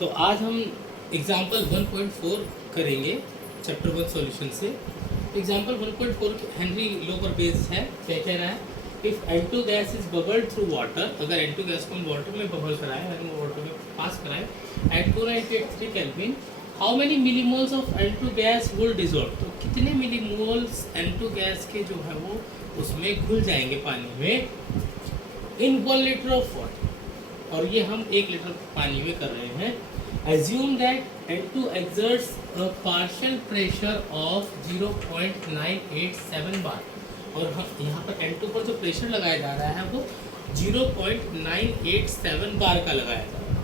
तो आज हम एग्जाम्पल 1.4 करेंगे चैप्टर 1 सॉल्यूशन से। एग्जाम्पल 1.4 हेनरी लॉ पर बेस्ड है। क्या कह रहा है? If N2 gas is bubbled through water, अगर N2 गैस को हम वाटर में बबल कराएं यानी वाटर में पास कराएं at 298 kelvin, how many millimoles of N2 gas will dissolve, तो कितने मिलीमोल्स N2 गैस के जो है वो उसमें घुल जाएंगे पानी में इन 1 लीटर ऑफ वाटर। और ये हम 1 लीटर पानी में कर रहे हैं। Assume that N2 exerts a partial pressure of 0.987 बार, और हम यहाँ पर N2 पर जो प्रेशर लगाया जा रहा है वो 0.987 बार का लगाया जा रहा है।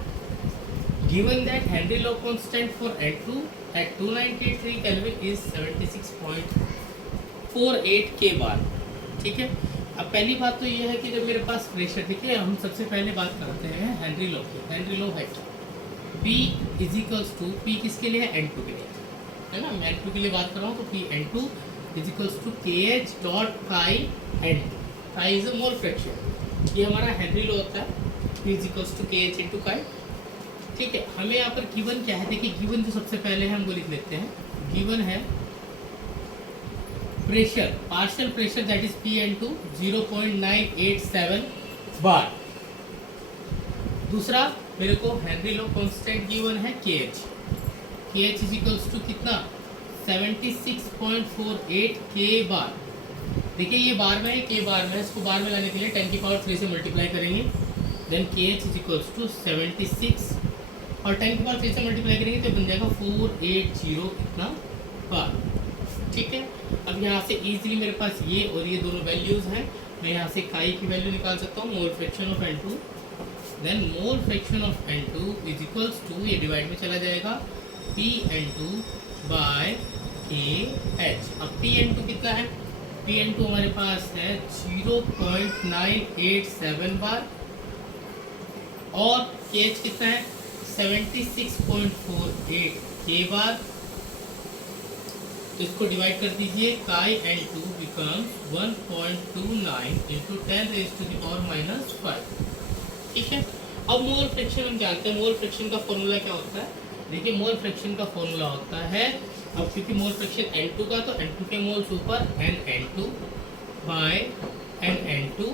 Given that Henry law constant for N2 at 293 Kelvin is 76.48 K बार। ठीक है, अब पहली बात तो ये है कि जब मेरे पास प्रेशर, ठीक है, हम सबसे पहले बात करते हैं हेनरी लॉ की। हेनरी लॉ है क्या? P is equals to, P किसके लिए है? N2 के लिए, है ना। मैं N2 के लिए बात कर रहा हूँ तो P N2 is equals to KH dot chi N2। काई इज अ मोल फ्रैक्शन, ये हमारा हेनरी लॉ होता है। P is equals to KH into chi. ठीक है, हमें यहाँ पर गिवन क्या है? देखिए गिवन जो सबसे पहले है हम वो लिख लेते हैं। गिवन है pressure, partial pressure that is P N2 0.987 बार। दूसरा मेरे को हेनरी लॉ कांस्टेंट गिवन है KH। KH is equals to कितना? 76.48 K बार। देखिए ये बार में है, K बार में है, इसको बार में लाने के लिए 10 की पावर 3 से मल्टीप्लाई करेंगे। Then KH is equals to 76 और 10 की पावर 3 से मल्टीप्लाई करेंगे तो बन जाएगा 480 इतना बार। ठीक है, अब यहाँ से इजीली मेरे पास ये और ये दोनों वैल्यूज हैं। मैं यहाँ से काई की वैल्यू निकाल सकता हूँ, mole fraction of N2। Then mole fraction of N2 is equals to, ये डिवाइड में चला जाएगा, P N2 बाय KH। अब P N2 कितना है? P N2 हमारे पास है 0.987 बार और KH कितना है? 76.48 K बार। तो इसको डिवाइड कर दीजिए, काई N2 बिकम्स 1.29 इंटू 10⁻⁻⁵। ठीक है, अब मोल फ्रैक्शन हम जानते हैं। मोल फ्रैक्शन का फॉर्मूला क्या होता है? देखिए मोल फ्रैक्शन का फॉर्मूला होता है, अब क्योंकि मोल फ्रैक्शन N2 का तो N2 के मोल्स ऊपर NN2 bye NN2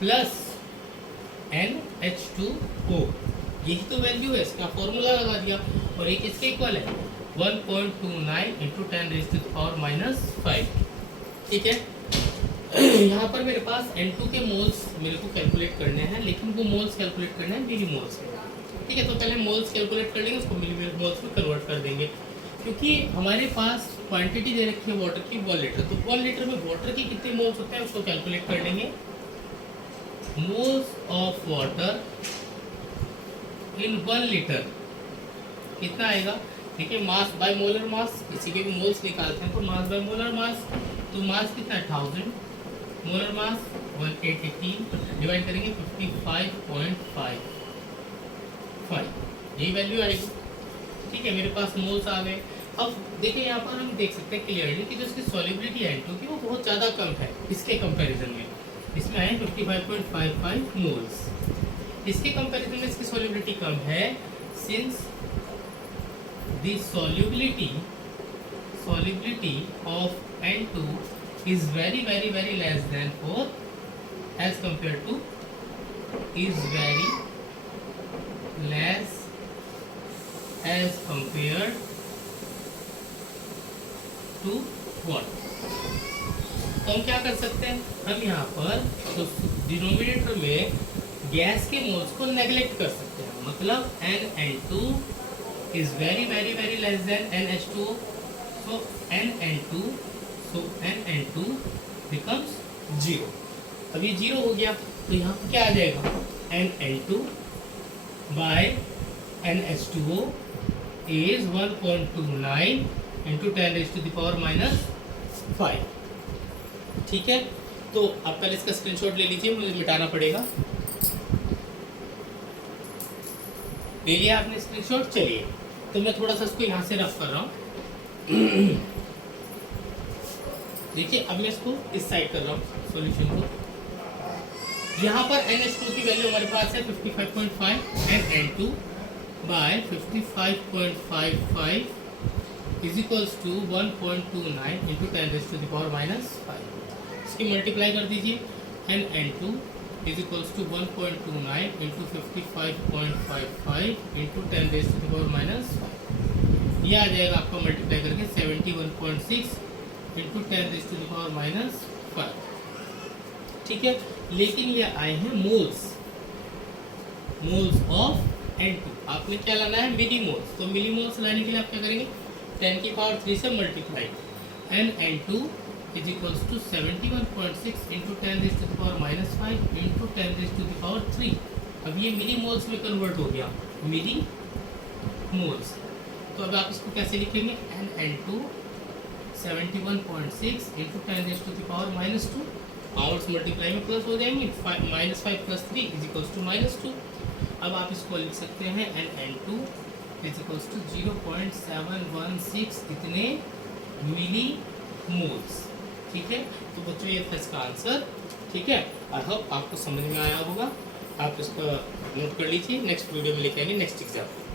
plus NH2O, यही तो वैल्यू है, इसका फॉर्मूला लगा दिया। और ये किसके इक्वल है? 1.29 इंटू 10⁻⁵। ठीक है, यहाँ पर मेरे पास N2 के मोल्स मेरे को कैलकुलेट करने हैं, लेकिन वो मोल्स कैलकुलेट करने हैं मिली मोल्स में। ठीक है, तो पहले मोल्स कैलकुलेट कर लेंगे, उसको मिली मोल्स में कन्वर्ट कर देंगे। क्योंकि हमारे पास क्वांटिटी दे रखी है वाटर की 1 लीटर, तो 1 लीटर में वाटर के कितने मोल्स होते हैं उसको कैलकुलेट कर लेंगे। Moles of water in 1 litre कितना आएगा? देखिए मास बाय मोलर मास, किसी के भी मोल्स निकालते हैं तो मास बाय मोलर मास, तो मास कितना है? 1000, मोलर मास 183, डिवाइड करेंगे 55.55, यही वैल्यू आएगी। ठीक है, मेरे पास मोल्स आ गए। अब देखिए यहाँ पर हम देख सकते हैं क्लियरली कि जो इसकी सॉल्युबिलिटी है N2 की वो बहुत ज़्यादा कम है इसके कंपैरिजन में। इसमें आए 55.55 मोल्स, इसके कंपैरिजन में इसकी सॉल्युबिलिटी कम है, since the solubility of N2 is very less than 4 as compared to is very less as compared to what। तो हम क्या कर सकते हैं? हम यहाँ पर तो डिनोमिनेटर में गैस के मोल्स को नेग्लेक्ट कर सकते हैं, मतलब NN2 is very less than NH2O, so NN2 becomes 0। अब ये 0 हो गया तो यहाँ पर क्या आ जाएगा? NN2 by NH2O is 1.29 into 10⁻⁵। ठीक है, तो आप पहले इसका स्क्रीनशॉट ले लीजिए, मुझे मिटाना पड़ेगा। ले लिया आपने स्क्रीनशॉट? चलिए, तो मैं थोड़ा सा इसको यहाँ से रफ कर रहा हूँ। देखिए अब मैं इसको इस साइड कर रहा हूँ सॉल्यूशन को। यहाँ पर NH2 की वैल्यू हमारे पास है 55.5 and N2 by 55.55 is equals to 1.29 into 10⁻⁻⁵। इसकी मल्टीप्लाई कर दीजिए, N N two is equals to 1.29 into 55.55 into 10⁻⁻⁵। ये आ जाएगा आपका मल्टीप्लाई करके 71.6 इंटू 10⁻⁻⁵। ठीक है, लेकिन ये आए हैं मोल्स, मोल्स ऑफ N2। आपने क्या लाना है, मिली मोल्स। तो मिली मोल्स लाने के लिए आप क्या करेंगे, 10 की पावर 3 से multiply, N N2 is equals to 71.6 into 10⁻⁻⁵ into 10⁻3। अब ये मिली मोल्स में कन्वर्ट हो गया, मिली मोल्स। तो अब आप इसको कैसे लिखेंगे, N N2 71.6 into 10⁻⁻2। Powers multiply में प्लस हो जाएंगे, -5 + 3 इज इक्वल्स टू -2। अब आप इसको लिख सकते हैं N N2 is equals to 0.716 इतने मिली मोल्स। ठीक है, तो बच्चों ये था इसका आंसर। ठीक है, आई होप आपको समझ में आया होगा। आप इसका नोट कर लीजिए, नेक्स्ट वीडियो में लेके आएंगे नेक्स्ट एग्जाम्पल।